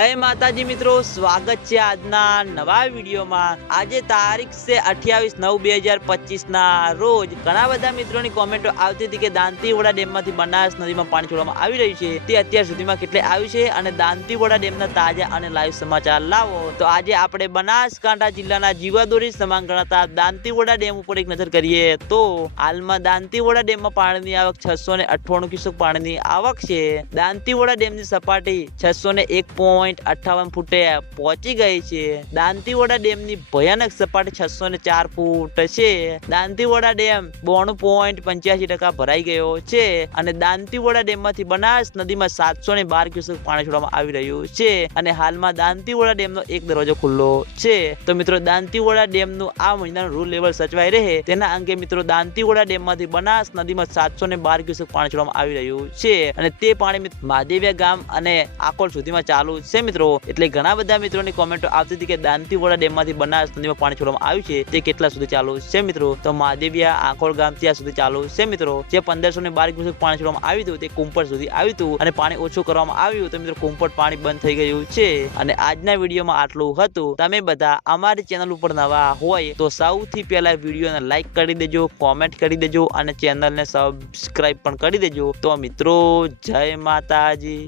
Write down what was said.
જય માતાજી મિત્રો, સ્વાગત છે આજના નવા વિડીયોમાં. આજે તારીખ છે અઠ્યાવીસ નવ બે હજાર પચીસ ના રોજ ઘણા બધા મિત્રોની કોમેન્ટો આવતી હતી કે દાંતીવડા ડેમમાંથી બનાસ નદીમાં પાણી છોડવામાં આવી રહ્યું છે. તે અત્યાર સુધીમાં કેટલે આવ્યું છે અને દાંતીવડા ડેમના તાજા અને લાઈવ સમાચાર લાવો. તો આજે આપણે બનાસકાંઠા જિલ્લાના જીવાદોરી સમાન ગણાતા દાંતીવડા ડેમ ઉપર એક નજર કરીએ તો હાલમાં દાંતીવોડા ડેમમાં પાણીની આવક છસો ને અઠ્ઠાણું ક્યુસેક પાણીની આવક છે. દાંતીવોડા ડેમની સપાટી છસો ને એક પોઈન્ટ અઠ્ઠાવન ફૂટે પહોંચી ગઈ છે. દાંતીવડા ડેમની ભયાનક સપાટી છસો ને ચાર ફૂટ છે. દાંતીવાડા ડેમ બોણું પોઈન્ટ પંચ્યાસી ટકા ભરાઈ ગયો છે અને દાંતીવડા ડેમમાંથી બનાસ નદીમાં સાતસો ને બાર ક્યુસેક પાણી છોડવામાં આવી રહ્યું છે અને હાલમાં દાંતીવડા ડેમનો એક દરવાજો ખુલ્લો છે. તો મિત્રો, દાંતીવડા ડેમનું આ મહિનાનું રૂલ લેવલ સચવાઈ રહે તેના અંગે મિત્રો, દાંતીવડા ડેમમાંથી બનાસ નદીમાં સાતસો ને બાર ક્યુસેક પાણી છોડવામાં આવી રહ્યું છે અને તે પાણી મહાદેવિયા ગામ અને આકોલ સુધીમાં ચાલુ છે. મિત્રો. એટલે ઘણા બધા મિત્રોની કોમેન્ટો આવતી હતી કે દાંતીવડા ડેમમાંથી બનાસ નદીમાં પાણી છોડવામાં આવ્યું છે. તે કેટલા સુધી ચાલુ છે મિત્રો? તો મહાદેવિયા આકોલ ગામ ત્યાં સુધી ચાલુ છે મિત્રો. જે પંદરસો ને બાર ક્યુસેક પાણી છોડવામાં આવ્યું હતું, તે કુંપટ સુધી આવ્યું હતું અને પાણી ઓછું કરવામાં આવ્યું તો મિત્રો કુંપટ પાણી બંધ થઈ ગયું છે. અને આજના વિડીયોમાં આટલું હતું. તમે બધા અમારી ચેનલ ઉપર નવા હોય તો સૌથી પહેલા વિડીયોને લાઈક કરી દેજો કોમેન્ટ કરી દેજો અને ચેનલને સબસ્ક્રાઈબ પણ કરી દેજો. તો મિત્રો, જય માતાજી.